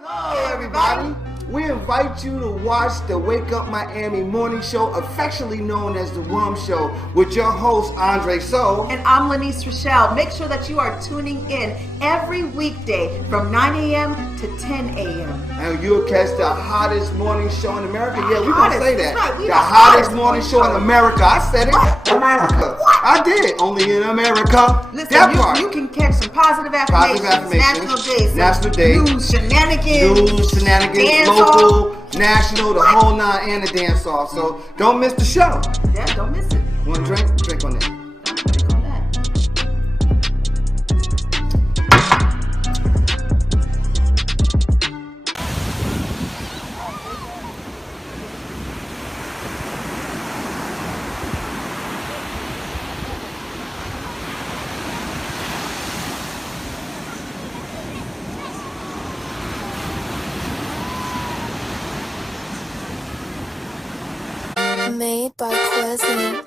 Hello, everybody. We invite you to watch the Wake Up Miami morning show, affectionately known as the WUMMS Show, with your host, Andre So. And I'm Lanice Rochelle. Make sure that you are tuning in every weekday from 9 a.m. to 10 a.m. And you'll catch the hottest morning show in America. Yeah, we're going to say that. Right. The hottest morning show in America. I said it. America. I did. Only in America. Listen, you can catch some positive affirmations. National Day. News, shenanigans, local, national, the whole nine, and the dance off. So don't miss the show. Yeah, don't miss it. Want a drink? Drink on it. Drink on that. Made by Quezzy.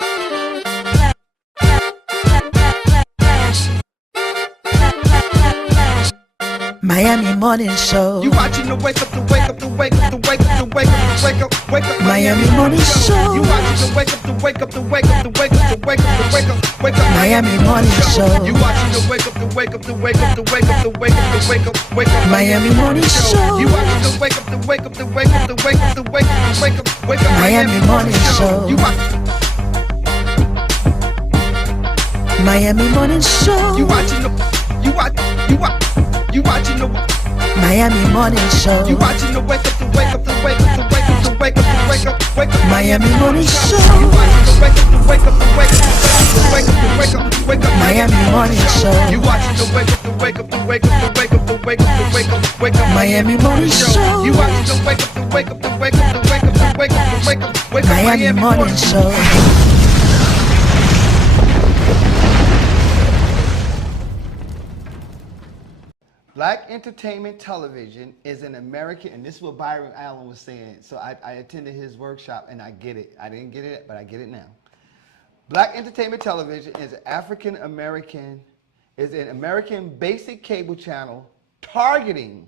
Miami Morning Show. You watching the wake up, the wake up, the wake up, the wake up, the wake up, the wake up, wake up. Miami Morning Show. You watching the wake up, the wake up, the wake up, the wake up, the wake up, the wake up, wake up. Miami Morning Show. You watching the wake up, the wake up, the wake up, the wake up, the wake up, the wake up, wake up. Miami Morning Show. You watching the wake up, the wake up, the wake up, the wake up, the wake up, the wake up, wake up. Miami Morning Show. You Miami Morning Show. You watching the you watching the Miami Morning Show. You watching the wake up, the wake up, the wake up, the wake up, the wake up, the wake up, wake up. Miami Morning Show. You watching the wake up, the wake up, the wake up, the wake up, the wake up, the wake up. Miami Morning Show. You watching the wake up, the wake up, the wake up, the wake up, the wake up, the wake up, wake up. Miami Morning Show. You watching the wake up, the wake up, the wake up, the wake up, the wake up, the wake up, wake up. Miami Morning Show. Black entertainment television is an American, and this is what Byron Allen was saying. So I attended his workshop, and I get it. I didn't get it, but I get it now. Black entertainment television is an American basic cable channel targeting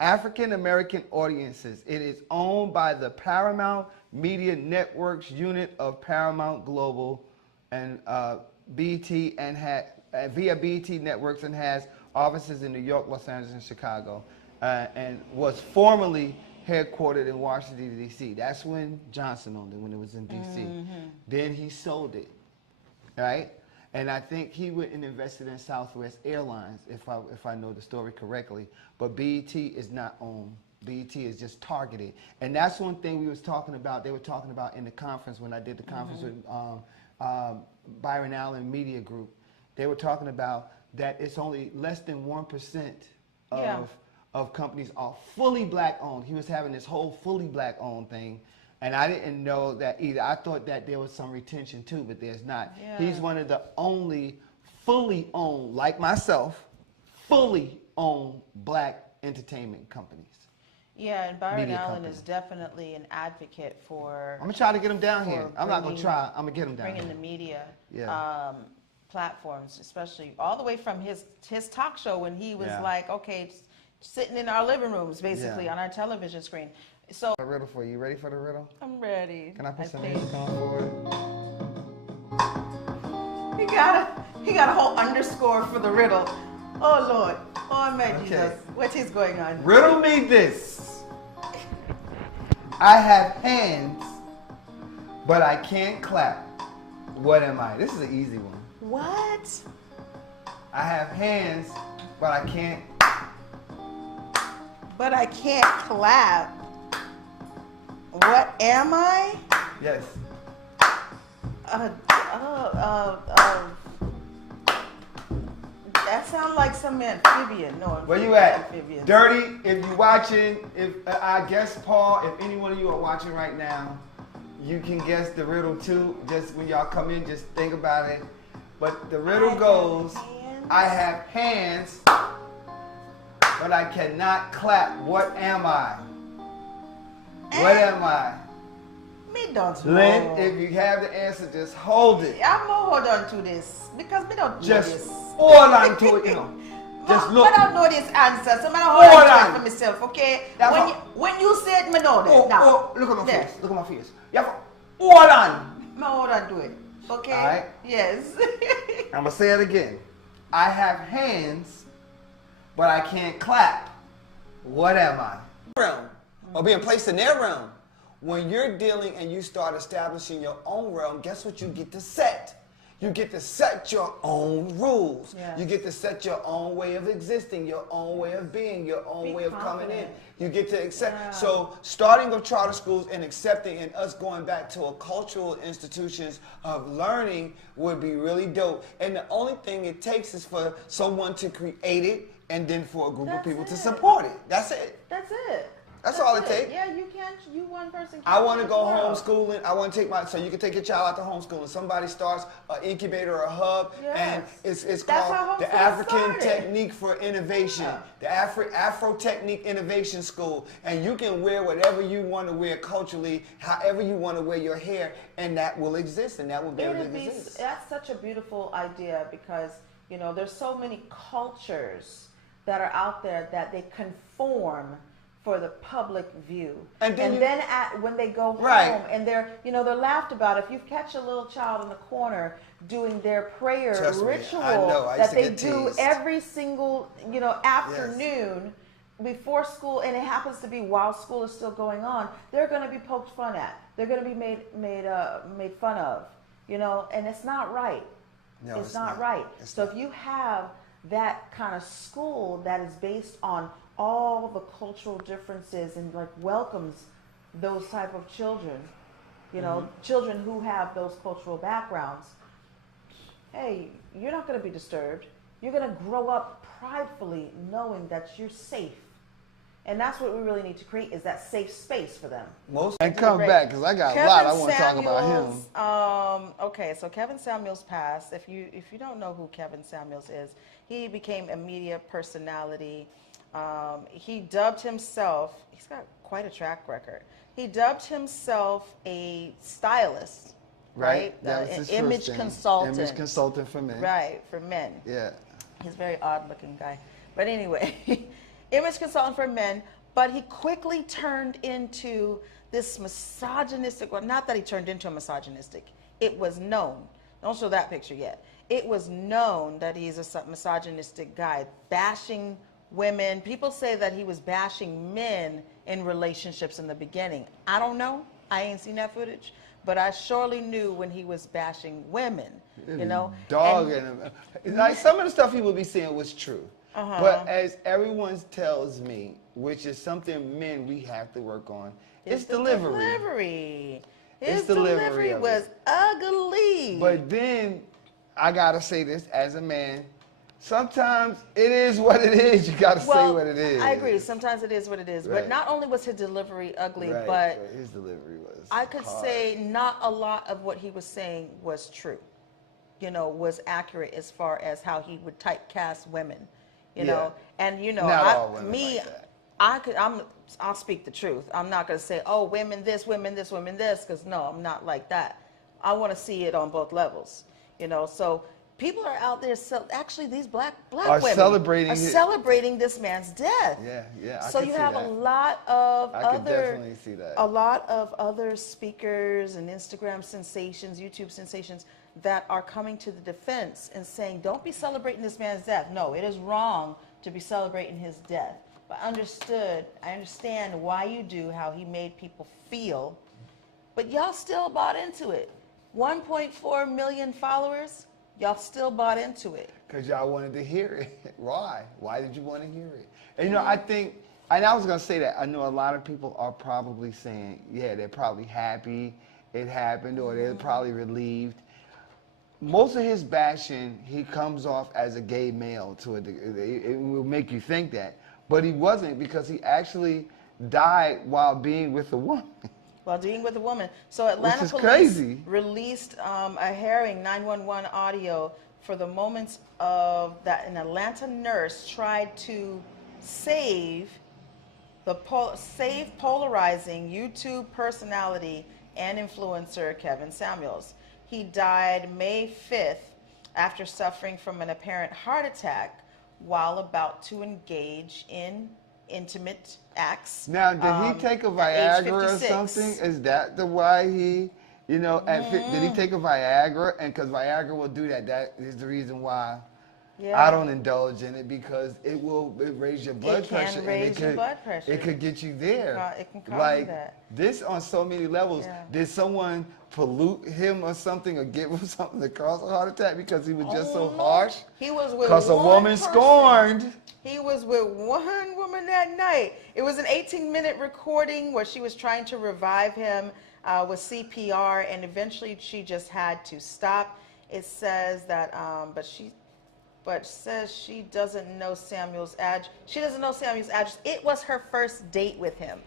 African American audiences. It is owned by the Paramount Media Networks unit of Paramount Global and BT, and via BT Networks, and has offices in New York, Los Angeles, and Chicago, and was formerly headquartered in Washington, D.C. That's when Johnson owned it, when it was in D.C. Mm-hmm. Then he sold it, right? And I think he went and invested in Southwest Airlines, if I know the story correctly. But BET is not owned. BET is just targeted. And that's one thing we was talking about, they were talking about in the conference when I did the conference with Byron Allen Media Group. They were talking about that it's only less than 1% of companies are fully black owned. He was having this whole fully black owned thing, and I didn't know that either. I thought that there was some retention too, but there's not. Yeah. He's one of the only fully owned, like myself, fully owned black entertainment companies. Yeah, and Byron Allen is definitely an advocate for. I'm gonna try to get him down here. I'm not gonna try. I'm gonna get him down bringing here. The media. Yeah. Platforms, especially all the way from his talk show when he was like, okay, sitting in our living rooms, basically on our television screen. So a riddle for you. You ready for the riddle? I'm ready. Can I put some music on for it? He got a whole underscore for the riddle. Oh Lord. Oh my Jesus. What is going on? Riddle me this. I have hands, but I can't clap. What am I? This is an easy one. What? I have hands, but I can't. But I can't clap. What am I? Yes. That sounds like some amphibian. No, where you at? Amphibian. Dirty, if you're watching, if I guess Paul, if any one of you are watching right now, you can guess the riddle too. Just when y'all come in, just think about it. But the riddle goes, I have hands, but I cannot clap. What am I? What am I? Me don't know. Lynn, if you have the answer, just hold it. I'm gonna hold on to this because me don't know just this. hold on to it, you know. Just look. I don't know this answer, so I don't Hold hold on on. for myself, okay? That's When all. when you say it, me know that. Oh, now. oh, look at my There. face. Look at my face. Yeah, hold on. Me hold on to it, okay? All right. Yes. I'm gonna say it again. I have hands, but I can't clap. What am I? Realm, or being placed in their realm. When you're dealing and you start establishing your own realm, guess what you get to set? You get to set your own rules. Yes. You get to set your own way of existing, your own way of being, your own Be way of coming in. confident. You get to accept. Yeah. So starting with charter schools and accepting and us going back to a cultural institutions of learning would be really dope. And the only thing it takes is for someone to create it and then for a group of That's people to it. support it. That's it. That's it. That's all it takes. Yeah, you can't. You one person. I want to can't go change the world. homeschooling. I want to take so you can take your child out to homeschooling. Somebody starts an incubator or a hub, and Yes. it's That's how called the homeschooling African started. Technique for Innovation, Yeah. the Afro Technique Innovation School. And you can wear whatever you want to wear culturally, however you want to wear your hair, and that will exist, and that will be able to exist. That's such a beautiful idea because, you know, there's so many cultures that are out there that they conform for the public view. And then when they go Right. home and they're laughed about. If you catch a little child in the corner doing their prayer Trust me, ritual I know. I used that to they get do teased. every single, afternoon before school, and it happens to be while school is still going on, they're going to be poked fun at. They're going to be made fun of, and it's not right. No, it's not right. So if you have that kind of school that is based on all the cultural differences and like welcomes those type of children, children who have those cultural backgrounds, hey, you're not going to be disturbed. You're going to grow up pridefully knowing that you're safe. And that's what we really need to create, is that safe space for them. And come back, because I got a lot I want to talk about him. Okay, so Kevin Samuels passed. If you don't know who Kevin Samuels is, he became a media personality. He dubbed himself, he's got quite a track record. He dubbed himself a stylist, right? That was An his image first thing. consultant. Image consultant for men. Right, for men. Yeah. He's a very odd looking guy. But anyway, image consultant for men, but he quickly turned into this misogynistic, well, not that he turned into a misogynistic, it was known. Don't show that picture yet. It was known that he's a misogynistic guy, bashing women. People say that he was bashing men in relationships in the beginning. I don't know. I ain't seen that footage. But I surely knew when he was bashing women, Dog and like some of the stuff he would be saying was true. But as everyone tells me, which is something men we have to work on, it's delivery. His delivery was ugly. But then I gotta say this as a man. Sometimes it is what it is. You gotta say what it is. I agree. Sometimes it is what it is. Right. But not only was his delivery ugly, Right. but his delivery was I could hard. say not a lot of what he was saying was true. Was accurate as far as how he would typecast women. Yeah. And Not all women like that. I'll speak the truth. I'm not going to say, oh, women this, because no, I'm not like that. I want to see it on both levels, So people are out there. Actually, these black Are women celebrating this man's death. Yeah. So you have a lot of I could definitely see that. a lot of other speakers and Instagram sensations, YouTube sensations that are coming to the defense and saying, don't be celebrating this man's death. No, it is wrong to be celebrating his death. But I understand why you do, how he made people feel, but y'all still bought into it. 1.4 million followers, y'all still bought into it. Because y'all wanted to hear it. Why? Why did you want to hear it? And I think, and I was going to say that, I know a lot of people are probably saying, yeah, they're probably happy it happened, or they're probably relieved. Most of his bashing, he comes off as a gay male to a degree. It will make you think that. But he wasn't, because he actually died while being with a woman. While being with a woman. So Atlanta police crazy. released a harrowing 911 audio for the moments of that an Atlanta nurse tried to save polarizing YouTube personality and influencer Kevin Samuels. He died May 5th after suffering from an apparent heart attack while about to engage in intimate acts. Now, did he take a at age Viagra or 56. something? Is that the why he, you know, did he take a Viagra? And because Viagra will do that, that is the reason why Yeah. I don't indulge in it, because it raise your blood It can pressure. raise and your blood pressure. It could get you there. It can cause like that. this on so many levels. Yeah. Did someone pollute him or something, or give him something to cause a heart attack because he was just so harsh? He was with Because a one woman person. scorned. He was with one woman that night. It was an 18-minute recording where she was trying to revive him with CPR, and eventually she just had to stop. It says that, but says she doesn't know Samuel's address. She doesn't know Samuel's address. It was her first date with him.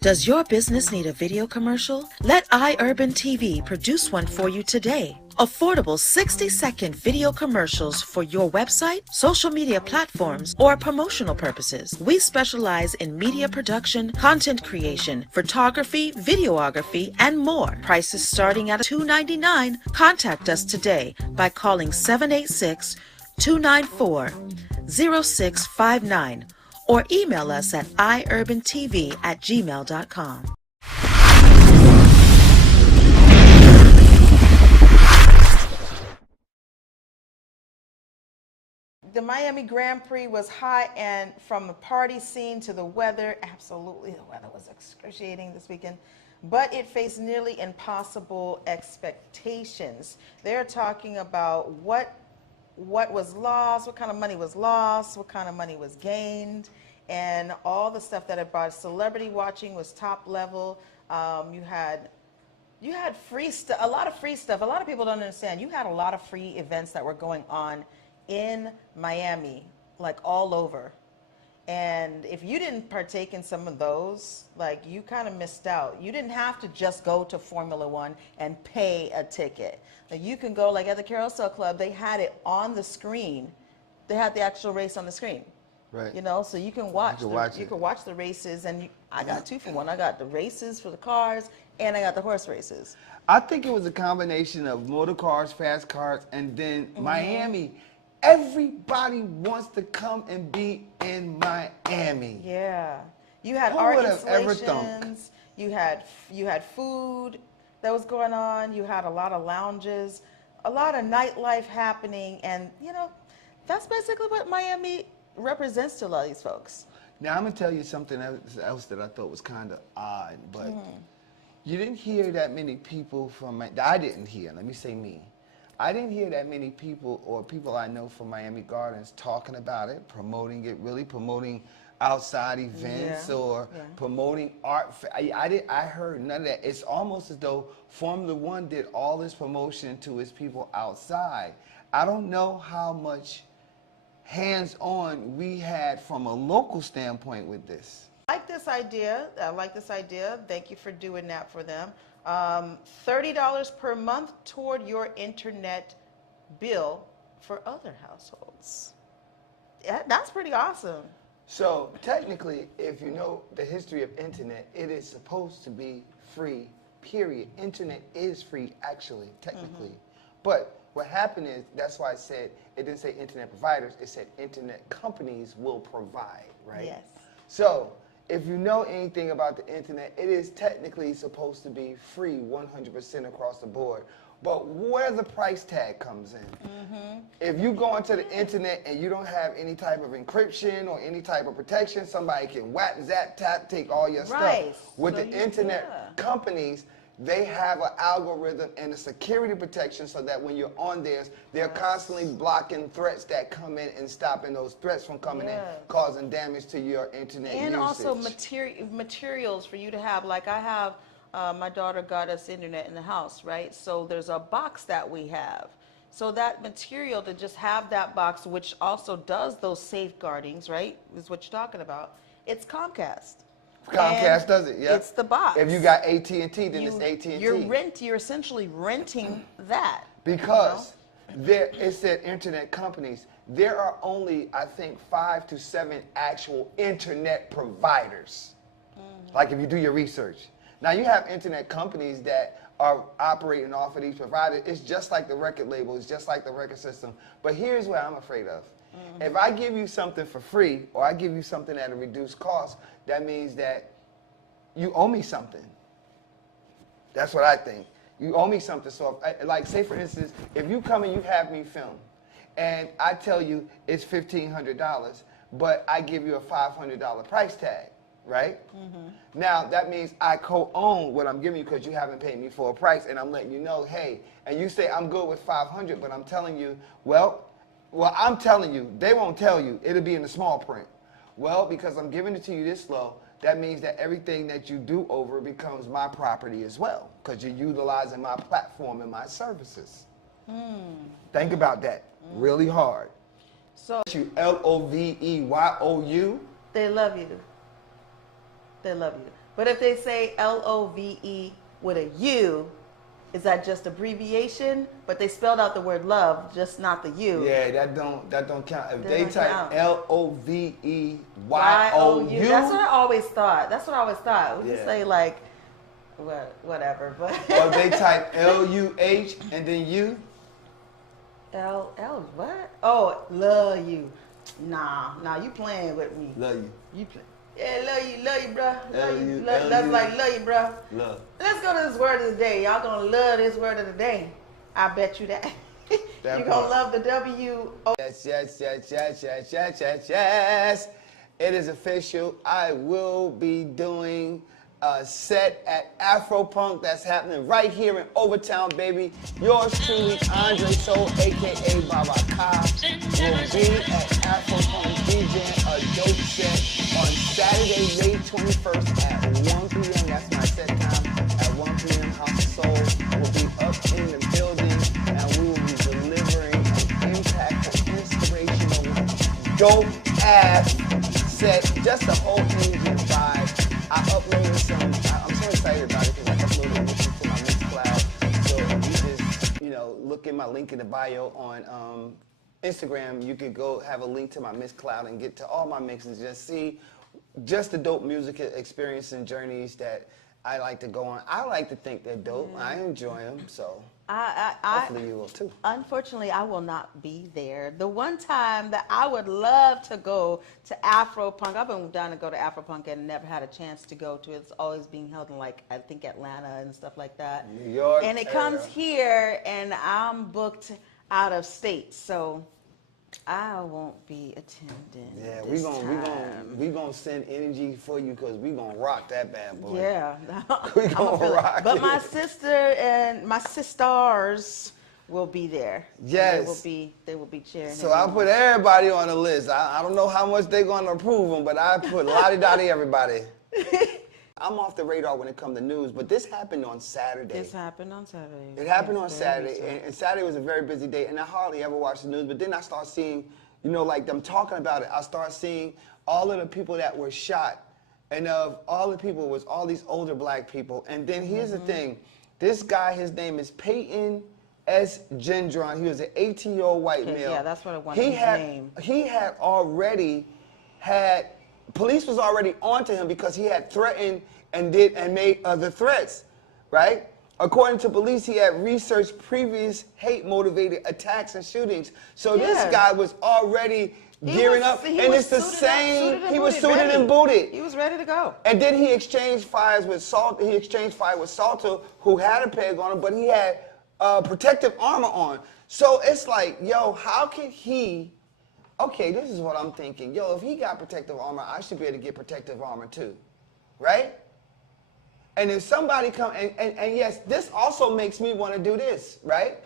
Does your business need a video commercial? Let iUrban TV produce one for you today. Affordable 60-second video commercials for your website, social media platforms, or promotional purposes. We specialize in media production, content creation, photography, videography, and more. Prices starting at $2.99. Contact us today by calling 786-294-0659 or email us at iurbantv@gmail.com. The Miami Grand Prix was hot, and from the party scene to the weather, absolutely, the weather was excruciating this weekend, but it faced nearly impossible expectations. They're talking about what was lost, what kind of money was lost, what kind of money was gained, and all the stuff that it brought. Celebrity watching was top level. You had free stuff, a lot of free stuff. A lot of people don't understand. You had a lot of free events that were going on in Miami, like all over. And if you didn't partake in some of those, like, you kind of missed out. You didn't have to just go to Formula One and pay a ticket. Like, you can go, like at the Carousel Club, they had it on the screen. They had the actual race on the screen. Right. You know, so you can watch. You can watch the races, and I got 2 for 1. I got the races for the cars, and I got the horse races. I think it was a combination of motor cars, fast cars, and then Miami. Everybody wants to come and be in Miami. Yeah, you had Who art would have ever installations. You had food that was going on. You had a lot of lounges, a lot of nightlife happening, and you know, that's basically what Miami represents to a lot of these folks. Now I'm gonna tell you something else that I thought was kind of odd, but you didn't hear that many people from. I didn't hear. Let me say me. I didn't hear that many people or people I know from Miami Gardens talking about it, promoting it, really promoting outside events or promoting art. I heard none of that. It's almost as though Formula One did all this promotion to its people outside. I don't know how much hands-on we had from a local standpoint with this. I like this idea. I like this idea. Thank you for doing that for them. $30 per month toward your internet bill for other households. Yeah, that's pretty awesome. So technically, if you know the history of internet, it is supposed to be free, period. Internet is free, actually, technically. But what happened is, that's why I said, it didn't say internet providers, it said internet companies will provide, right? Yes. So, if you know anything about the internet, it is technically supposed to be free 100% across the board. But where the price tag comes in. If you go onto the internet and you don't have any type of encryption or any type of protection, somebody can whack, zap, tap, take all your stuff. With the internet companies, they have an algorithm and a security protection so that when you're on theirs, they're constantly blocking threats that come in and stopping those threats from coming in, causing damage to your internet And usage. also materials for you to have. Like I have, my daughter got us internet in the house, right? So there's a box that we have. So that material, to just have that box, which also does those safeguardings, right, is what you're talking about. It's Comcast. Comcast does it, yeah. It's the box. If you got AT&T, then it's AT&T. You're essentially renting that. Because it said internet companies. There are only, I think, 5 to 7 actual internet providers. Like if you do your research. Now you have internet companies that are operating off of these providers. It's just like the record label. It's just like the record system. But here's what I'm afraid of. If I give you something for free or I give you something at a reduced cost, that means that you owe me something. That's what I think. You owe me something. So, like, say for instance, if you come and you have me film, and I tell you it's $1,500, but I give you a $500 price tag, right? Now that means I co-own what I'm giving you because you haven't paid me for a price, and I'm letting you know, hey, and you say I'm good with 500, but I'm telling you, well, I'm telling you, they won't tell you. It'll be in the small print. Well, because I'm giving it to you this low, that means that everything that you do over becomes my property as well, because you're utilizing my platform and my services. Think about that really hard. So You LOVEYOU. they love you. They love you. But if they say LOVE with a U, is that just abbreviation? But they spelled out the word love, just not the U. Yeah, that don't count. If That they don't type count. LOVEYOU. That's what I always thought. That's what I always thought. We Yeah. just say like, whatever. But Or if they type LUH and then you. L what? Oh, love you. Nah, you playing with me. Love you. You play. Yeah, love you, bro. Love you. L-U- That's like love you, bro. Love. Let's go to this word of the day. Y'all gonna love this word of the day. I bet you that. That You're part. gonna love the W-O. Yes. It is official. I will be doing a set at Afropunk that's happening right here in Overtown, baby. Yours truly, Andre Soul, a.k.a. Baba Ka, will be at Afropunk DJing a dope set on Saturday, May 21st at 1 p.m. That's my set time. At 1 p.m. House of Soul will be up in the building, and we will be delivering an impactful, inspirational, dope-ass set. Just the whole engine vibe. I uploaded some, I'm so excited about it because I uploaded this to my Mixcloud. So if you just, look in my link in the bio on Instagram, you could go have a link to my Mixcloud and get to all my mixes. Just see just the dope music experience and journeys that I like to go on. I like to think they're dope. I enjoy them, so hopefully you will too. Unfortunately, I will not be there. The one time that I would love to go to Afropunk, I've been down to go to Afropunk and never had a chance to go to it. It's always being held in, like, I think Atlanta and stuff like that. New York. And it comes here, and I'm booked out of state, so I won't be attending. Yeah, this we time. we gonna send energy for you because we gonna rock that bad boy. Yeah. We I'ma gonna feel it. rock But it. my sister and my sisters will be there. Yes. They will be cheering. So him I on. put everybody on the list. I don't know how much they're gonna approve them, but I put lottie-dottie everybody. I'm off the radar when it comes to news, but this happened on Saturday. This happened on Saturday. It happened on Yes, very Saturday, recent. and Saturday was a very busy day, and I hardly ever watch the news, but then I start seeing, you know, like them talking about it. I start seeing all of the people that were shot, and of all the people was all these older black people. And then here's the thing. This guy, his name is Peyton S. Gendron. He was an 18-year-old white Okay, male. yeah, that's what I wanted, his name. He had already had, police was already onto him because he had threatened and made other threats, right? According to police, he had researched previous hate-motivated attacks and shootings. So this Yes. guy was already gearing up, and it's the same. He was suited and booted. He was ready to go. And then he exchanged fire with Salter, who had a peg on him, but he had protective armor on. So it's like, yo, how can he? Okay, this is what I'm thinking. Yo, if he got protective armor, I should be able to get protective armor too, right? And if somebody come, and yes, this also makes me want to do this, right?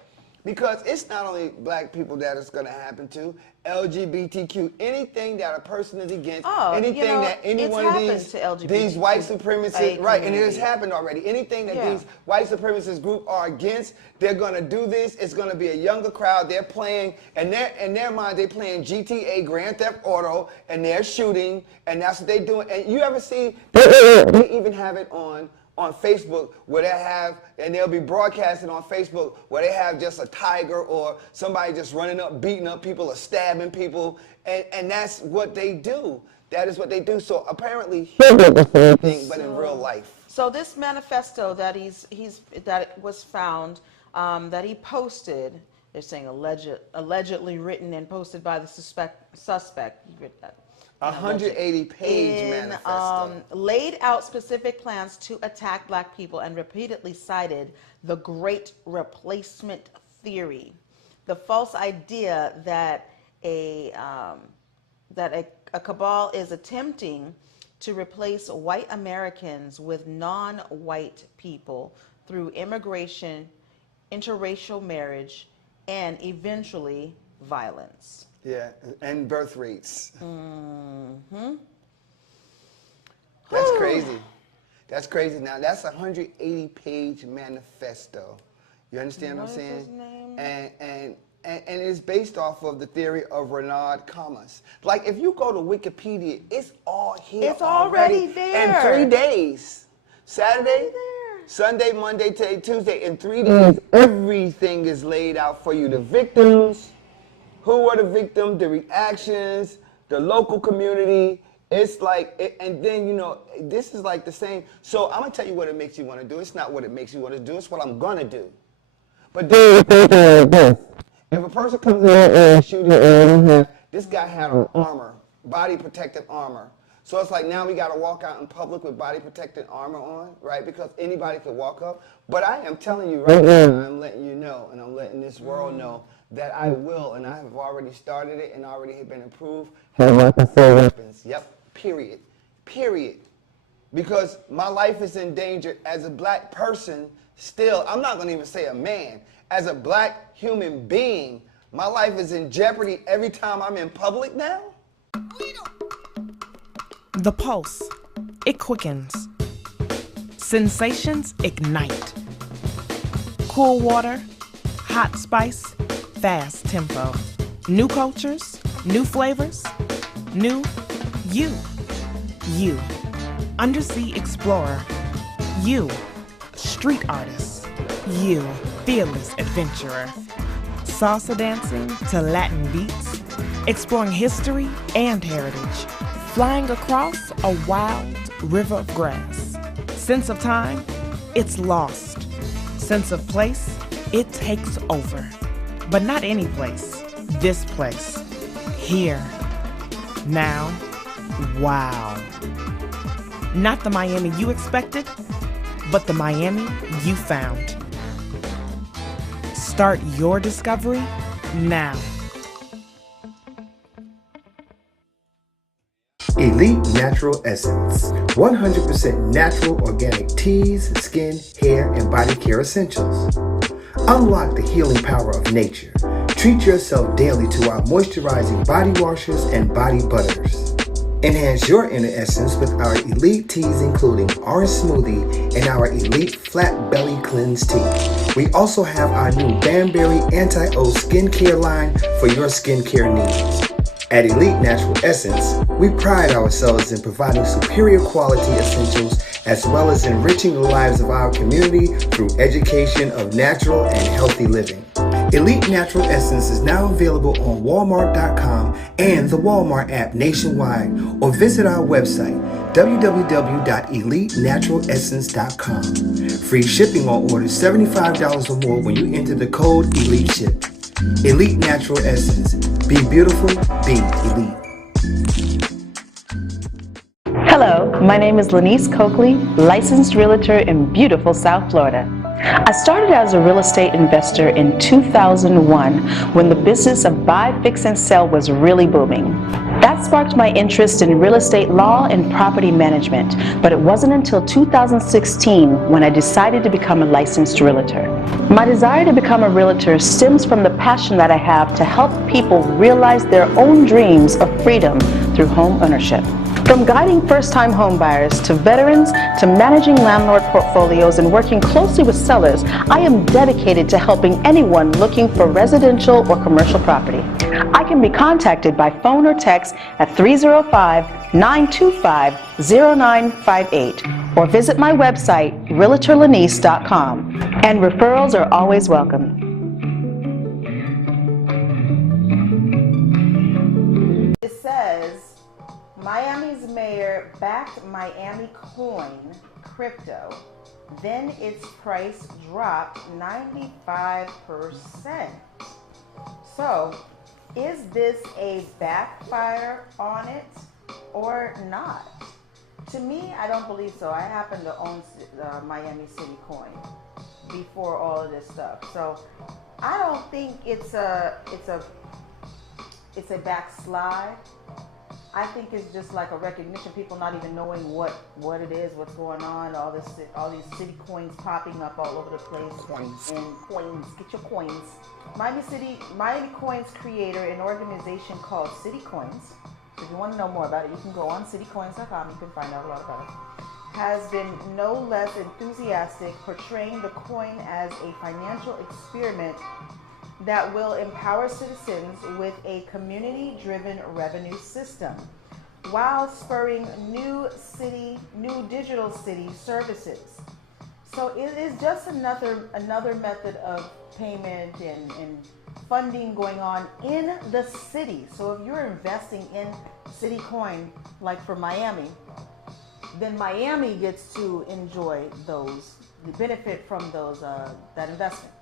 Because it's not only black people that it's going to happen to, LGBTQ, anything that a person is against, anything that any it's one of happened these to LGBTQ, these white supremacists, right, and it has community. happened already. Anything that Yeah. these white supremacist group are against, they're going to do this. It's going to be a younger crowd. They're playing, and in their mind, they're playing GTA, Grand Theft Auto, and they're shooting, and that's what they're doing. And you ever see, they even have it on Facebook where they have, and they'll be broadcasting on Facebook where they have just a tiger or somebody just running up, beating up people or stabbing people, and that's what they do. That is what they do. So apparently he did the same thing, but in real life. So this manifesto that that was found, that he posted, they're saying allegedly written and posted by the suspect. 180-page manifesto. Laid out specific plans to attack black people and repeatedly cited the Great Replacement Theory, the false idea that a cabal is attempting to replace white Americans with non-white people through immigration, interracial marriage, and eventually violence. Yeah, and birth rates. Mm-hmm. That's crazy. That's crazy. Now, that's a 180-page manifesto. You understand what I'm saying? What is his name? And it's based off of the theory of Renard Commas. Like, if you go to Wikipedia, it's all here. It's already there. In 3 days. Saturday, Sunday, Monday, Tuesday. In 3 days, everything is laid out for you. The victims, who are the victims, the reactions, the local community. It's like, and then, you know, this is like the same. So I'm going to tell you what it makes you want to do. It's not what it makes you want to do. It's what I'm going to do. But then, if a person comes in and shooting, this guy had on armor, body protective armor. So it's like now we got to walk out in public with body protective armor on, right? Because anybody could walk up. But I am telling you right now, I'm letting you know, and I'm letting this world know that I will, and I have already started it and already have been approved, have weapons. Yep, period. Period. Because my life is in danger as a black person still. I'm not going to even say a man. As a black human being, my life is in jeopardy every time I'm in public now. The pulse, it quickens. Sensations ignite. Cool water, hot spice, fast tempo. New cultures, new flavors, new you. You, undersea explorer. You, street artist. You, fearless adventurer. Salsa dancing to Latin beats, exploring history and heritage. Flying across a wild river of grass. Sense of time, it's lost. Sense of place, it takes over. But not any place, this place. Here. Now. Wow. Not the Miami you expected, but the Miami you found. Start your discovery now. Elite Natural Essence. 100% natural organic teas, skin, hair, and body care essentials. Unlock the healing power of nature. Treat yourself daily to our moisturizing body washers and body butters. Enhance your inner essence with our elite teas including Orange Smoothie and our elite Flat Belly Cleanse Tea. We also have our new Banberry Anti-O skincare line for your skincare needs. At Elite Natural Essence, we pride ourselves in providing superior quality essentials as well as enriching the lives of our community through education of natural and healthy living. Elite Natural Essence is now available on Walmart.com and the Walmart app nationwide, or visit our website www.elitenaturalessence.com. Free shipping on orders $75 or more when you enter the code ELITESHIP. Elite Natural Essence. Be beautiful, be elite. Hello, my name is Lanice Coakley, licensed realtor in beautiful South Florida. I started as a real estate investor in 2001 when the business of buy, fix, and sell was really booming. That sparked my interest in real estate law and property management, but it wasn't until 2016 when I decided to become a licensed realtor. My desire to become a realtor stems from the passion that I have to help people realize their own dreams of freedom through home ownership. From guiding first-time home buyers to veterans to managing landlord portfolios and working closely with sellers, I am dedicated to helping anyone looking for residential or commercial property. I can be contacted by phone or text at 305-925-0958 or visit my website, realtorlanice.com, and referrals are always welcome. It says, Miami's mayor backed Miami coin crypto, then its price dropped 95%. So, is this a backfire on it or not? To me, I don't believe so. I happen to own Miami City coin before all of this stuff, so I don't think it's a backslide. I think it's just like a recognition, people not even knowing what it is, what's going on, all these city coins popping up all over the place. Coins. And coins, get your coins. Miami Coins creator an organization called City Coins. So if you want to know more about it, you can go on citycoins.com, you can find out a lot about it. Has been no less enthusiastic, portraying the coin as a financial experiment that will empower citizens with a community-driven revenue system while spurring new digital city services. So it is just another method of payment and funding going on in the city. So if you're investing in City Coin, like for Miami, then Miami gets to enjoy the benefit from that investment.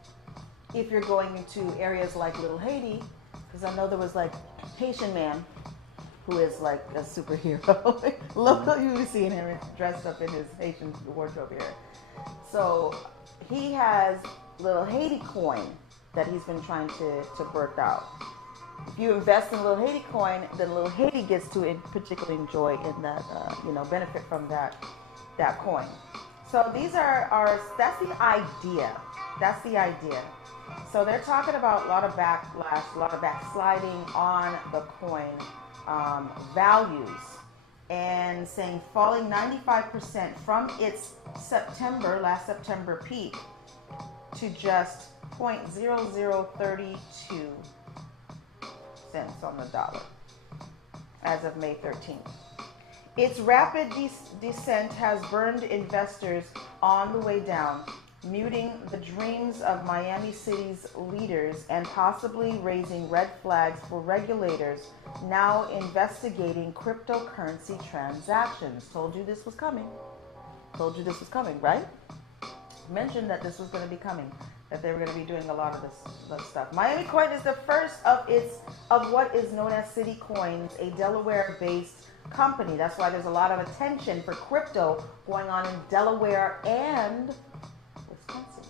If you're going into areas like Little Haiti, because I know there was like Haitian man who is like a superhero. You'll be seeing him dressed up in his Haitian wardrobe here. So he has Little Haiti coin that he's been trying to work out. If you invest in Little Haiti coin, then Little Haiti gets to particularly enjoy in that, benefit from that coin. So these that's the idea. That's the idea. So they're talking about a lot of backlash, a lot of backsliding on the coin values, and saying falling 95% from its last September peak to just 0.0032 cents on the dollar as of May 13th. Its rapid descent has burned investors on the way down, muting the dreams of Miami City's leaders and possibly raising red flags for regulators now investigating cryptocurrency transactions. Told you this was coming. Told you this was coming, right? Mentioned that this was going to be coming, that they were going to be doing a lot of this stuff. Miami Coin is the first of what is known as City Coins, a Delaware-based company. That's why there's a lot of attention for crypto going on in Delaware and Wisconsin,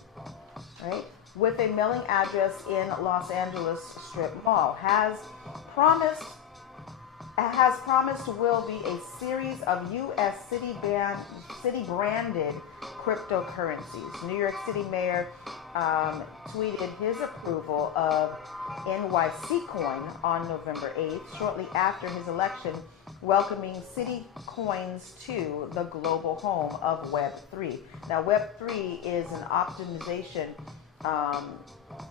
right? With a mailing address in Los Angeles Strip Mall, has promised has promised will be a series of U.S. city-branded cryptocurrencies. New York City Mayor tweeted his approval of NYC Coin on November 8th, shortly after his election, welcoming city coins to the global home of Web3. Now, Web3 is an optimization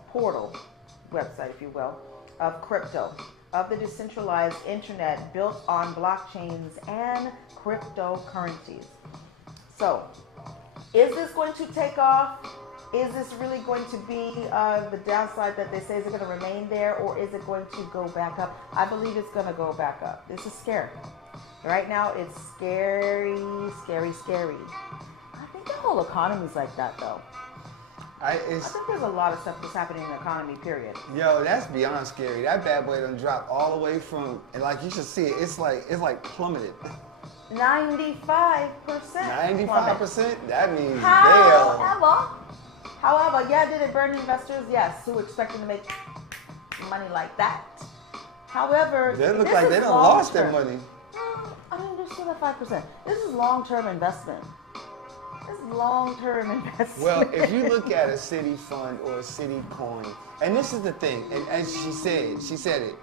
portal, website, if you will, of crypto, of the decentralized internet built on blockchains and cryptocurrencies. So, is this going to take off? Is this really going to be the downside that they say? Is it going to remain there, or is it going to go back up? I believe it's going to go back up. This is scary. Right now, it's scary, scary, scary. I think the whole economy's like that, though. I think there's a lot of stuff that's happening in the economy, period. Yo, that's beyond scary. That bad boy done dropped all the way from, and like you should see it, it's like plummeted. 95%. 95%? That means However, yeah, did it burn investors? Yes, who expected to make money like that. However, they look like they done lost their money. I mean, they're still at 5%. This is long-term investment. This is long-term investment. Well, if you look at a city fund or a city coin, and this is the thing, and as she said it,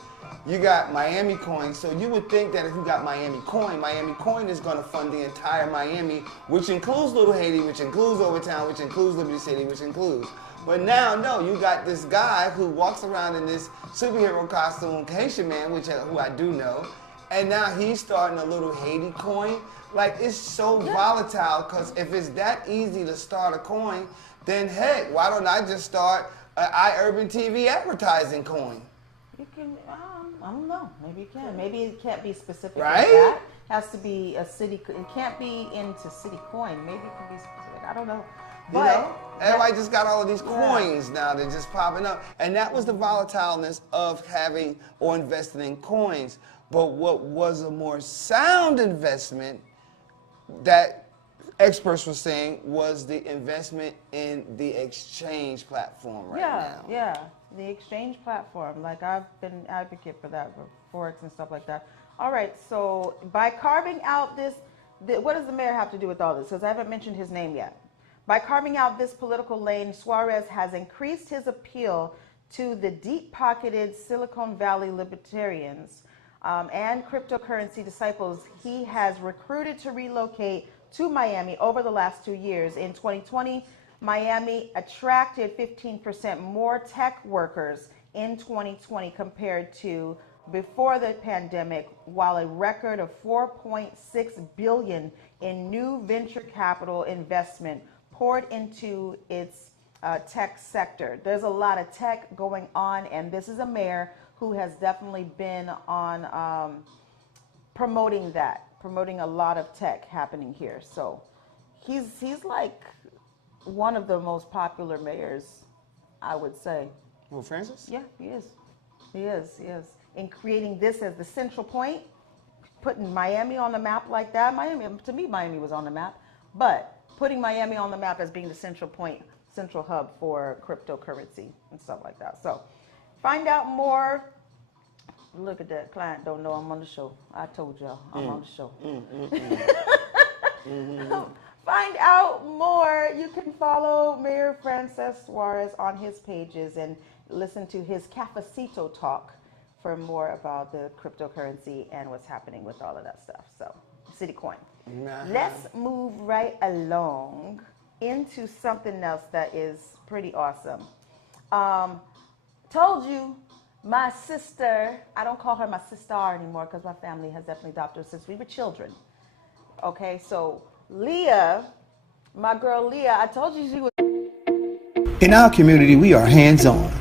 you got Miami coin, so you would think that if you got Miami coin is going to fund the entire Miami, which includes Little Haiti, which includes Overtown, which includes Liberty City, which includes. But now, no, you got this guy who walks around in this superhero costume, Haitian man, who I do know, and now he's starting a Little Haiti coin. Like, it's so volatile, because if it's that easy to start a coin, then heck, why don't I just start an iUrban TV advertising coin? You can, I don't know, maybe you can. Maybe it can't be specific right? like that. It has to be a city, it can't be into city coin. Maybe it can be specific, I don't know. But, you know, everybody just got all of these coins now, they're just popping up. And that was the volatileness of having or investing in coins. But what was a more sound investment that experts were saying was the investment in the exchange platform now. Yeah, the exchange platform. Like, I've been an advocate for that, for Forex and stuff like that. All right, so by carving out this, what does the mayor have to do with all this? Because I haven't mentioned his name yet. By carving out this political lane, Suarez has increased his appeal to the deep-pocketed Silicon Valley libertarians and cryptocurrency disciples he has recruited to relocate to Miami over the last 2 years. In 2020, Miami attracted 15% more tech workers in 2020 compared to before the pandemic, while a record of $4.6 billion in new venture capital investment poured into its tech sector. There's a lot of tech going on, and this is a mayor who has definitely been on promoting a lot of tech happening here. So he's like one of the most popular mayors, I would say. Well, Francis? Yeah, he is. He is. In creating this as the central point, putting Miami on the map like that. To me, Miami was on the map, but putting Miami on the map as being the central point, central hub for cryptocurrency and stuff like that. So find out more. Look at that. Client don't know I'm on the show. I told y'all I'm on the show. Find out more. You can follow Mayor Francis Suarez on his pages and listen to his Cafecito talk for more about the cryptocurrency and what's happening with all of that stuff. So, Citicoin. Let's move right along into something else that is pretty awesome. Told you, my sister, I don't call her my sister anymore because my family has definitely adopted her since we were children. Okay, so Leah, my girl Leah, I told you she was. In our community, we are hands-on,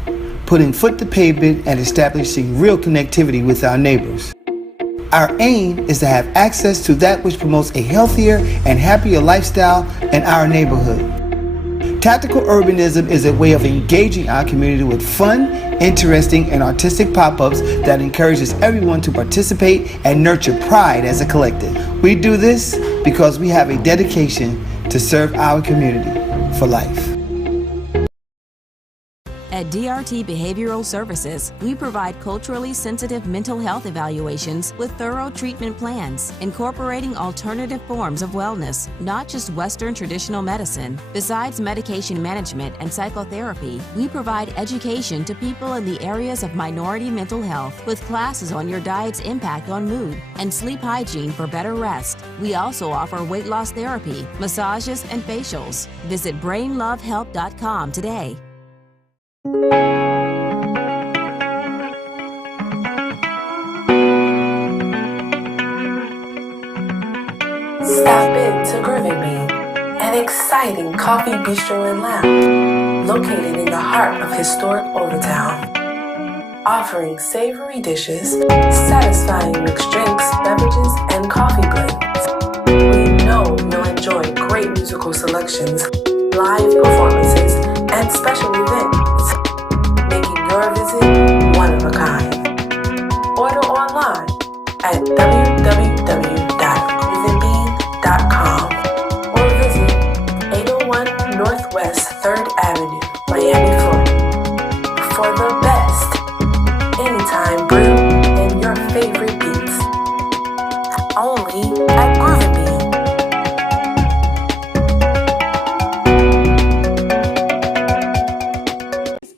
putting foot to pavement and establishing real connectivity with our neighbors. Our aim is to have access to that which promotes a healthier and happier lifestyle in our neighborhood. Tactical urbanism is a way of engaging our community with fun, interesting, and artistic pop-ups that encourages everyone to participate and nurture pride as a collective. We do this because we have a dedication to serve our community for life. At DRT Behavioral Services, we provide culturally sensitive mental health evaluations with thorough treatment plans, incorporating alternative forms of wellness, not just Western traditional medicine. Besides medication management and psychotherapy, we provide education to people in the areas of minority mental health with classes on your diet's impact on mood and sleep hygiene for better rest. We also offer weight loss therapy, massages, and facials. Visit brainlovehelp.com today. Stop into Groovy Bean, an exciting coffee bistro and lounge located in the heart of historic Overtown. Offering savory dishes, satisfying mixed drinks, beverages, and coffee blends. We know you'll enjoy great musical selections, live performances, and special events, making your visit one of a kind. Order online at www.groovinbean.com or visit 801 Northwest 3rd Avenue, Miami, Florida, for the best anytime brew and your favorite beats. Only at Groovin' Bean.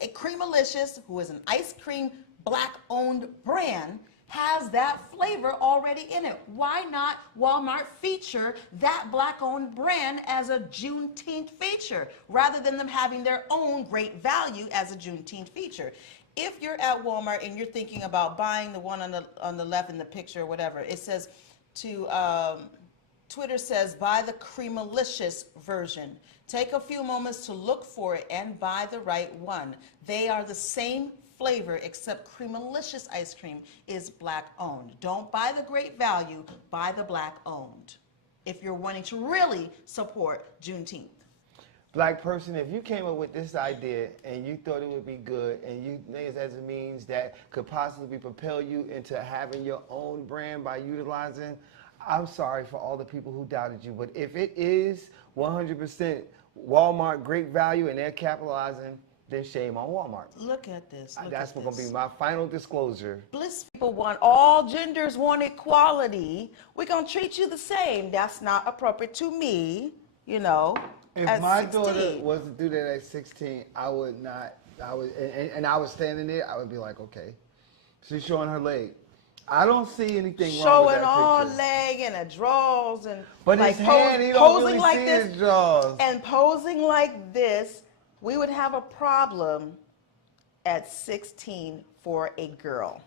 A Creamalicious, who is an ice cream black-owned brand, has that flavor already in it. Why not Walmart feature that black-owned brand as a Juneteenth feature, rather than them having their own great value as a Juneteenth feature? If you're at Walmart and you're thinking about buying the one on the left in the picture or whatever, it says Twitter says, buy the Creamalicious version. Take a few moments to look for it and buy the right one. They are the same flavor, except Creamalicious ice cream is black owned. Don't buy the great value, buy the black owned, if you're wanting to really support Juneteenth. Black person, if you came up with this idea and you thought it would be good and you think it as a means that could possibly propel you into having your own brand by utilizing, I'm sorry for all the people who doubted you. But if it is 100% Walmart great value and they're capitalizing, then shame on Walmart. Look at this. That's going to be my final disclosure. Bliss people want, all genders want equality. We're going to treat you the same. That's not appropriate to me, you know. If my daughter was to do that at 16, I would not. I would, and I was standing there. I would be like, okay, she's showing her leg. I don't see anything wrong with that picture. Showing all leg and a drawers and but like his hand, he don't really like see this his drawers. and posing like this. We would have a problem at 16 for a girl.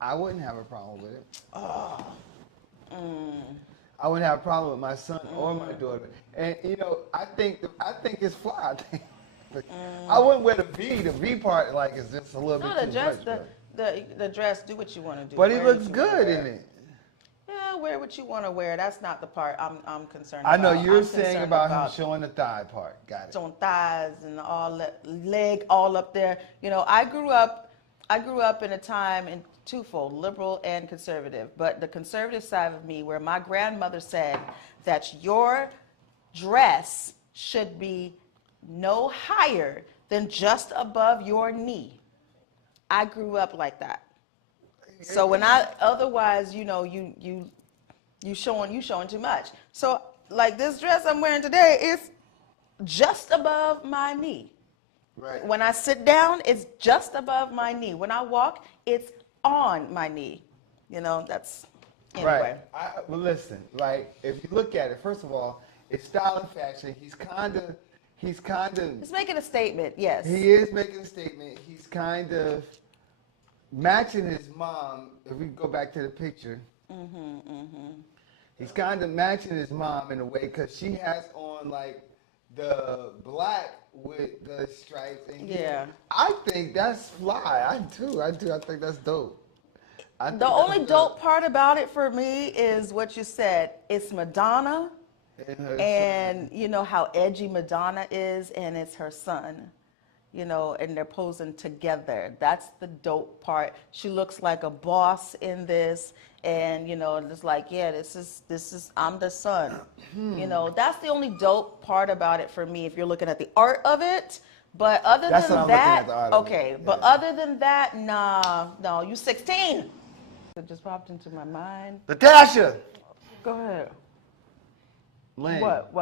I wouldn't have a problem with it. Oh. I wouldn't have a problem with my son or my daughter. And you know, I think it's fly. I wouldn't wear the V. The V part like is just a little bit too much. The dress, do what you want to do. But he looks good in it. Yeah, wear what you want to wear. That's not the part I'm concerned I about. know you're saying about him showing the thigh part. Got it. Showing thighs and all that, leg all up there. You know, I grew up in a time in twofold, liberal and conservative. But the conservative side of me, where my grandmother said that your dress should be no higher than just above your knee. I grew up like that. So when otherwise, you know, you showing too much. So like this dress I'm wearing today is just above my knee. Right. When I sit down, it's just above my knee. When I walk, it's on my knee. You know, that's anyway. Right. But listen, like if you look at it, first of all, it's style and fashion. He's making a statement, yes. He is making a statement. He's kind of matching his mom. If we go back to the picture, he's kind of matching his mom in a way because she has on like the black with the stripes. And yeah. I think that's fly. I do. I think that's dope. The only dope part about it for me is what you said. It's Madonna. And you know how edgy Madonna is, and it's her son, you know, and they're posing together. That's the dope part. She looks like a boss in this, and you know, it's like, yeah, this is I'm the son. You know, that's the only dope part about it for me if you're looking at the art of it. But other That's than what I'm looking that, at the article. okay. But Yeah. other than that, nah, no, you 16. It just popped into my mind. Natasha. Go ahead. Lynn. What?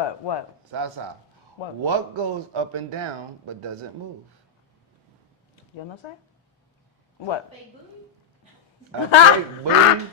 Sasa. What? What goes up and down but doesn't move? You know what I'm saying? What? A fake booty.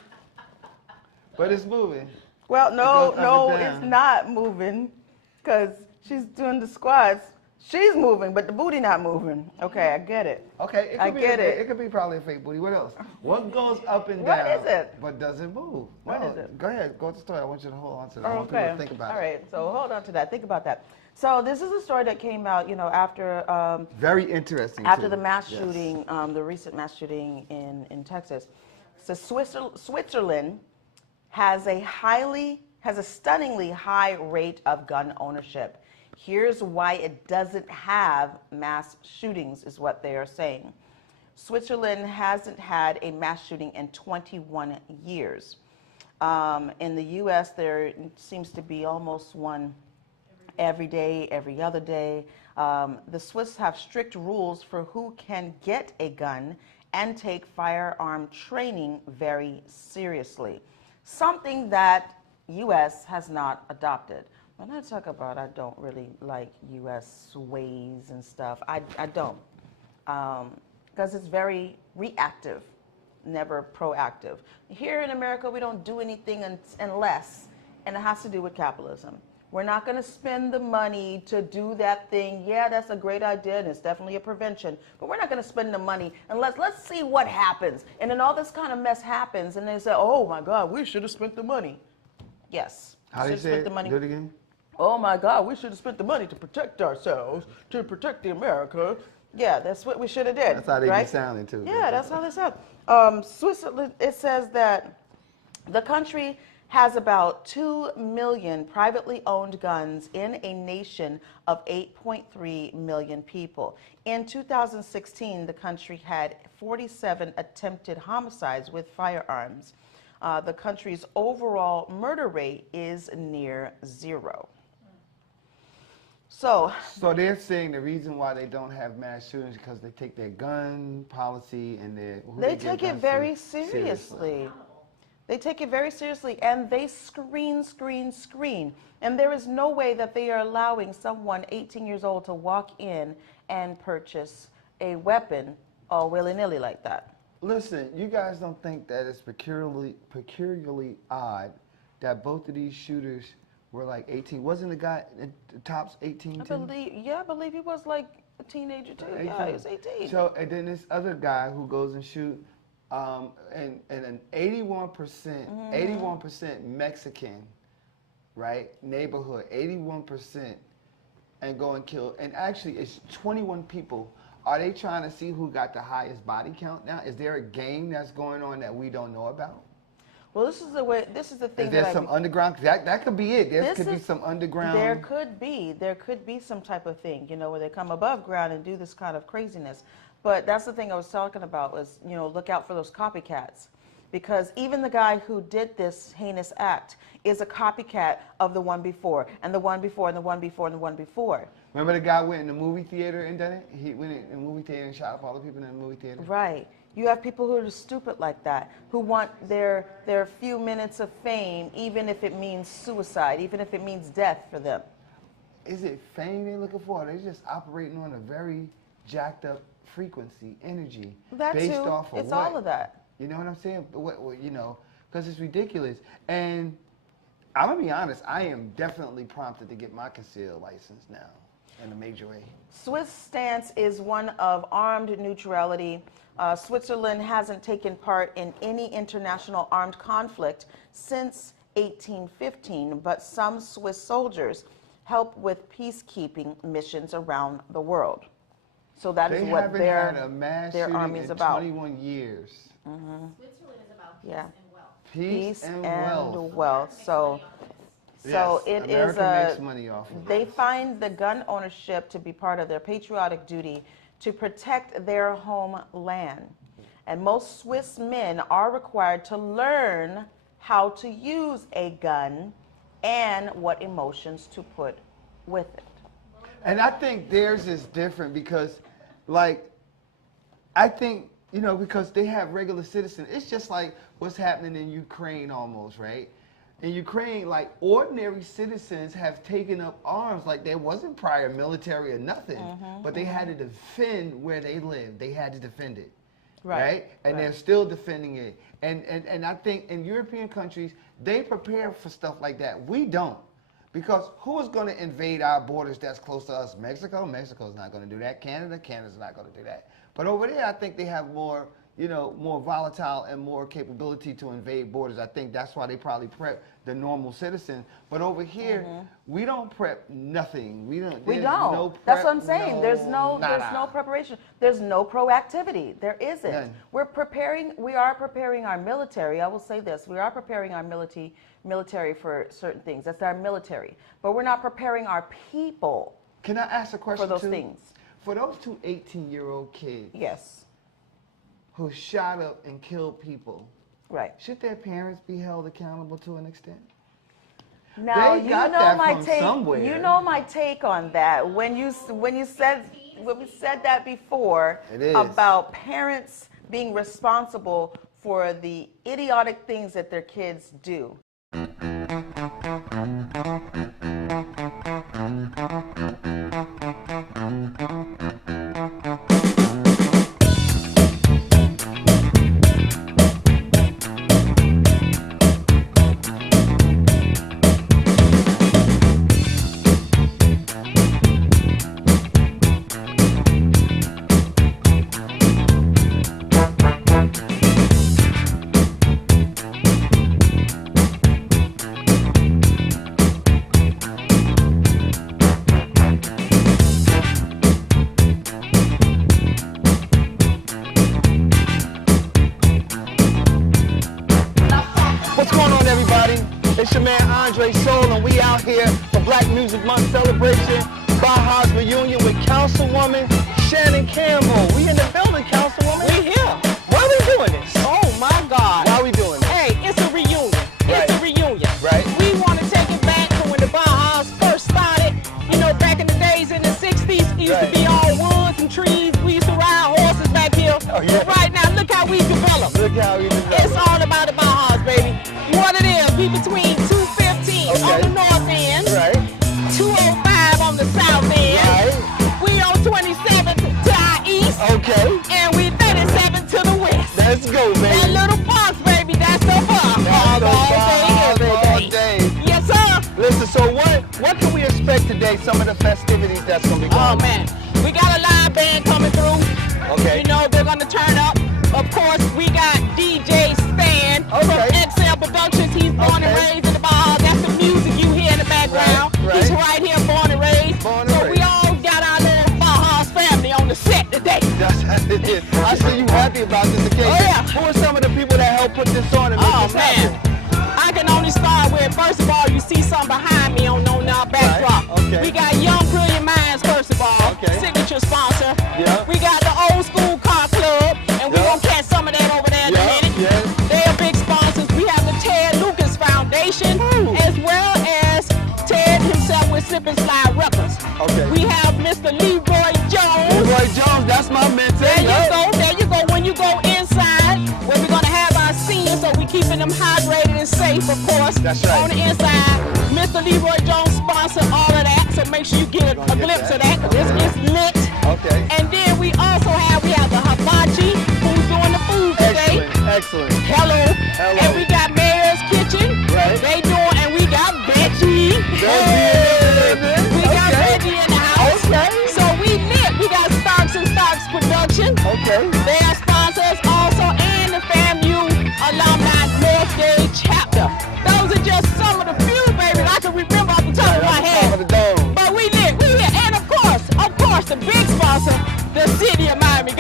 But it's moving. Well, It no, goes up and it's down. not moving, because she's doing the squats. She's moving, but the booty not moving. Okay, I get it. Okay, I get it. It could be probably a fake booty. What else? What goes up and What down? is it? But doesn't move. What No, is it? Go ahead. Go to the story. I want you to hold on to that. I want people Okay. to think about All it. right, so hold on to that. Think about that. So this is a story that came out, after Very interesting. after too. the mass Yes. shooting, the recent mass shooting in Texas. So Switzerland has a stunningly high rate of gun ownership. Here's why it doesn't have mass shootings, is what they are saying. Switzerland hasn't had a mass shooting in 21 years. In the U.S., there seems to be almost one every day, every other day. The Swiss have strict rules for who can get a gun and take firearm training very seriously, something that U.S. has not adopted. When I talk about I don't really like U.S. ways and stuff, I don't, because it's very reactive, never proactive. Here in America, we don't do anything unless, and it has to do with capitalism. We're not going to spend the money to do that thing. Yeah, that's a great idea, and it's definitely a prevention. But we're not going to spend the money unless, let's see what happens. And then all this kind of mess happens, and they say, oh my God, we should have spent the money. Yes. How do you should have say spent it? the money. Do it again. Oh my God, we should have spent the money to protect ourselves, to protect the America. Yeah, that's what we should have did. That's how they right? be sounding too. Yeah, that's how they sound. Switzerland, it says that the country has about 2 million privately owned guns in a nation of 8.3 million people. In 2016, the country had 47 attempted homicides with firearms. The country's overall murder rate is near zero. So they're saying the reason why they don't have mass shootings is because they take their gun policy and they take it very seriously. They take it very seriously, and they screen. And there is no way that they are allowing someone 18 years old to walk in and purchase a weapon all willy-nilly like that. Listen, you guys don't think that it's peculiarly odd that both of these shooters were like 18? Wasn't the guy at the tops 18 too? I believe he was like a teenager too. 18. Yeah, he was 18. So, and then this other guy who goes and shoot, and an 81% Mexican, right, neighborhood, 81%, and go and kill, and actually it's 21 people. Are they trying to see who got the highest body count now? Is there a game that's going on that we don't know about? Well, this is the thing. Is there some underground? That could be it. There could be some underground. There could be some type of thing, where they come above ground and do this kind of craziness. But that's the thing I was talking about was, look out for those copycats. Because even the guy who did this heinous act is a copycat of the one before, and the one before, and the one before, and the one before. Remember the guy went in the movie theater and done it? He went in the movie theater and shot up all the people in the movie theater? Right. You have people who are stupid like that, who want their few minutes of fame, even if it means suicide, even if it means death for them. Is it fame they're looking for? They're just operating on a very jacked up frequency, energy, That based too. off of It's what? all of that. You know what I'm saying? Because it's ridiculous. And I'm going to be honest, I am definitely prompted to get my concealed license now in a major way. Swiss stance is one of armed neutrality. Switzerland hasn't taken part in any international armed conflict since 1815, but some Swiss soldiers help with peacekeeping missions around the world. So that is what their army is about. 21 years. Mm-hmm. Switzerland is about Yeah. Peace and wealth. So Yes, it America makes money off of they this. find the gun ownership to be part of their patriotic duty to protect their homeland. And most Swiss men are required to learn how to use a gun and what emotions to put with it. And I think theirs is different because, like, I think, you know, because they have regular citizens. It's just like what's happening in Ukraine almost, right? In Ukraine, like, ordinary citizens have taken up arms. Like, there wasn't prior military or nothing, but they had to defend where they lived. They had to defend it, right? And they're still defending it. And I think in European countries, they prepare for stuff like that. We don't. Because who is going to invade our borders that's close to us? Mexico? Mexico's not going to do that. Canada? Canada's not going to do that. But over there, I think they have more, you know, more volatile and more capability to invade borders. I think that's why they probably prep the normal citizen. But over here, we don't prep nothing. We don't. No prep, that's what I'm saying. no, There's no preparation. There's no proactivity. There isn't. None. We are preparing our military. I will say this. We are preparing our military for certain things. That's our military. But we're not preparing our people. Can I ask a question for those too? things? For those two 18-year-old kids. Yes. Who shot up and killed people. Right. Should their parents be held accountable to an extent? Now, they got that from somewhere. You know my take on that. When we said that before about parents being responsible for the idiotic things that their kids do. It's your man Andre Soul, and we out here for Black Music Month celebration. Baja's reunion with Councilwoman Shannon Campbell. We in the building, Councilwoman. We here. Why are we doing this? Oh my God. Why are we doing this? Hey, it's a reunion. It's a reunion. Right. We want to take it back to when the Bajas first started. You know, back in the days in the 60s, it used to be all woods and trees. We used to ride horses back here. Oh, yeah. But right now, look how we developed. Look how we developed. It's all about the Bajas, baby. What it is, we between 215 on the north end, 205 on the south end, we on 27th to our east, and we 37 to the west. Let's go, baby. That little box, baby, that's the box. All day. Yes, sir. Listen, so what can we expect today? Some of the festivities that's going to be going on. Oh, man. We got a live band coming through. Okay. You know, they're going to turn up. Of course, we got DJ Stan from XL Productions. He's born and raised in the Baja. That's the music you hear in the background. He's right here, born and raised. We all got our little Baja's family on the set today. That's how it is. I see you happy about this occasion. Oh, yeah. Who are some of the people that helped put this on and make this happen? I can only start with, first of all, you see something behind me on our backdrop. We got Young Brilliant Minds, first of all, signature sponsor. We got the Old School Car Club, and we're going to catch some of that over there in a minute. They are big sponsors. We have the Ted Lucas Foundation, as well as Ted himself with Slip and Slide Records. We have Mr. Leroy Jones. Leroy Jones, that's my mentor. There you go. When you go inside, where we're going to have our seniors, so we're keeping them hydrated and safe, of course. That's right. On the inside, Mr. Leroy Jones sponsored all of that, so make sure you get a glimpse of that. This is lit. And then we also have the hibachi, who's doing the food today. Excellent. Hello. And we got Mayor's Kitchen. They doing, and we got Veggie. We got Veggie in the house. So we lit. We got Starks and Starks Production. They are sponsors also, and the FAMU Alumni North Gate Chapter. Those are just some of the few, baby, I can remember off the top of my head. But we lit. And of course, the big sponsor, the City of Miami.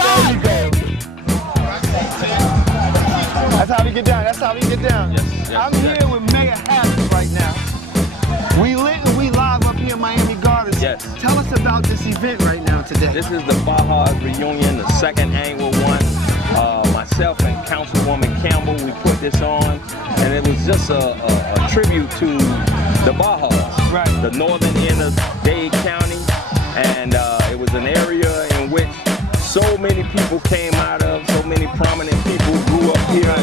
That's how we get down. I'm here with Mayor Harris right now. We lit and we live up here in Miami Gardens. Tell us about this event right now today. This is the Baja's reunion, the second annual one. Myself and Councilwoman Campbell, we put this on, and it was just a tribute to the Bajas, the northern end of Dade County. and it was an area in which so many people came out of, so many prominent people grew up here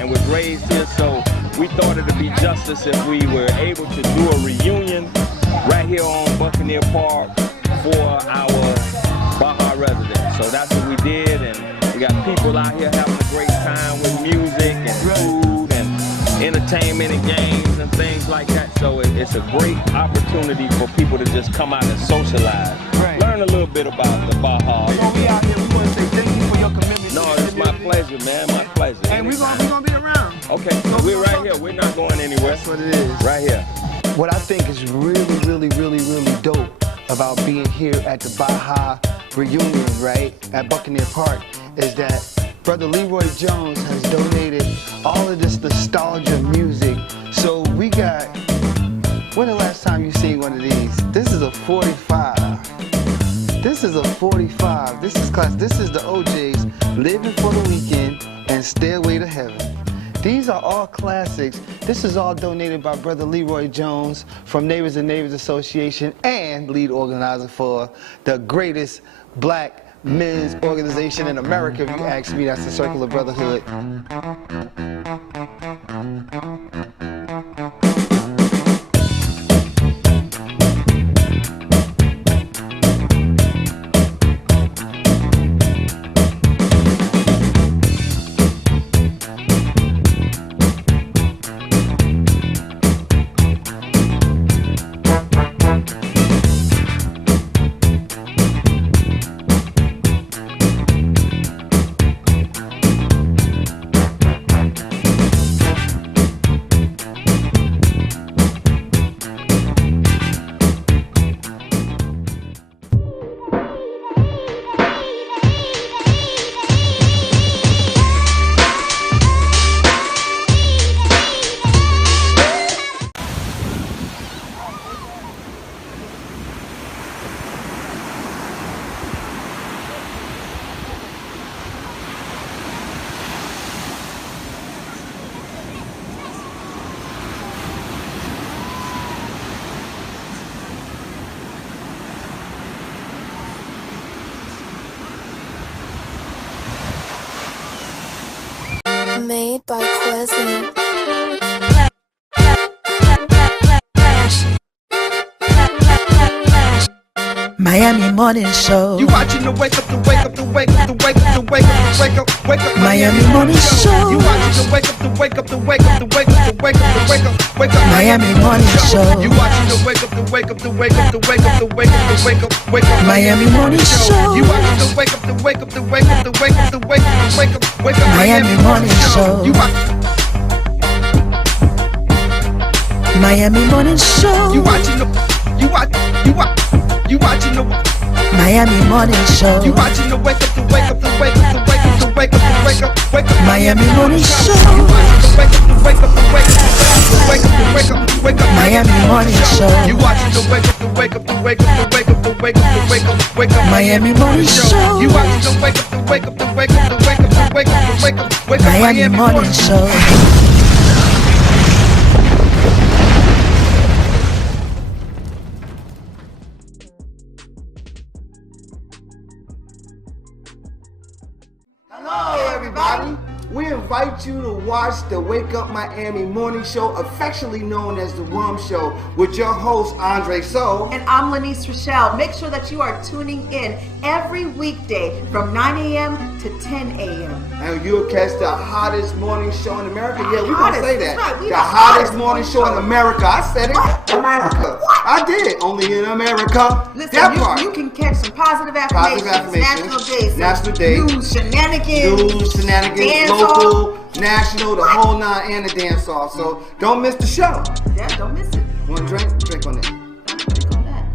and was raised here, so we thought it would be justice if we were able to do a reunion right here on Buccaneer Park for our Baja residents. So that's what we did, and we got people out here having a great time with music and food and entertainment and games and things like that. So it's a great opportunity for people to just come out and socialize. Learn a little bit about the Baja. So we out here, we want to say thank you for your commitment. No, it's my pleasure, man, my pleasure. And we're gonna be around. Okay, so we're right here. We're not going anywhere. That's what it is. Right here. What I think is really dope about being here at the Baja reunion, right, at Buccaneer Park, is that Brother Leroy Jones has donated all of this nostalgia music. So we got, when the last time you seen one of these? This is a 45. This is a 45. This is class. This is the OJ's Living for the Weekend and Stairway to Heaven. These are all classics. This is all donated by Brother Leroy Jones from Neighbors and Neighbors Association and lead organizer for the greatest black men's organization in America, if you ask me. That's the Circle of Brotherhood. Made by Quezzy. Miami Morning Show. You watching the wake up, the wake up, the wake up, the wake up, the wake up, the wake up, wake up. Miami Morning Show. You watching the wake up, the wake up, the wake up, the wake up, the wake up, the wake up, wake up. Miami Morning Show. You watching the wake up, the wake up, the wake up, the wake up, the wake up, the wake up, wake up. Miami Morning Show. You watching the wake up, the wake up, the wake up, the wake up, the wake up, the wake up, wake up. Miami Morning Show. You watch. Miami Morning Show. You watching the. You watch. You watching the. Miami Morning Show. You watching the wake up, the wake up, the wake up, the wake up, the wake up, the wake up, wake up. Miami Morning Show. You watching the wake up, the wake up, the wake up, the wake up, the wake up, wake up. Miami Morning Show. You watching the wake up, the wake up, the wake up, the wake up, the wake up, the wake up, wake up. Miami Morning Show. You watching the wake up, the wake up, the wake up, the wake up, the wake up, the wake up, wake up. Miami Morning Show. Hello, everybody. We invite you to watch the Wake Up Miami Morning Show, affectionately known as the WUMMS Show, with your host, Andre So. And I'm Lanice Rochelle. Make sure that you are tuning in every weekday from 9 a.m. to 10 a.m. And you'll catch the hottest morning show in America. Yeah, we're going to say that. Right, the hottest morning show in America. I said it. America. I did. Only in America. Listen, that part. You can catch some positive affirmations, National Day, news, shenanigans, dance local, national, the whole nine, and the dance off. So don't miss the show. Yeah, don't miss it. Want a drink? Drink on it. Drink on that.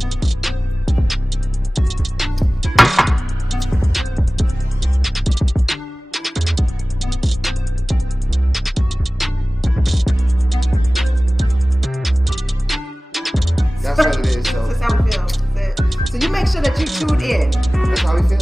That's what it is. So that's how we feel. So you make sure that you tune in. That's how we feel.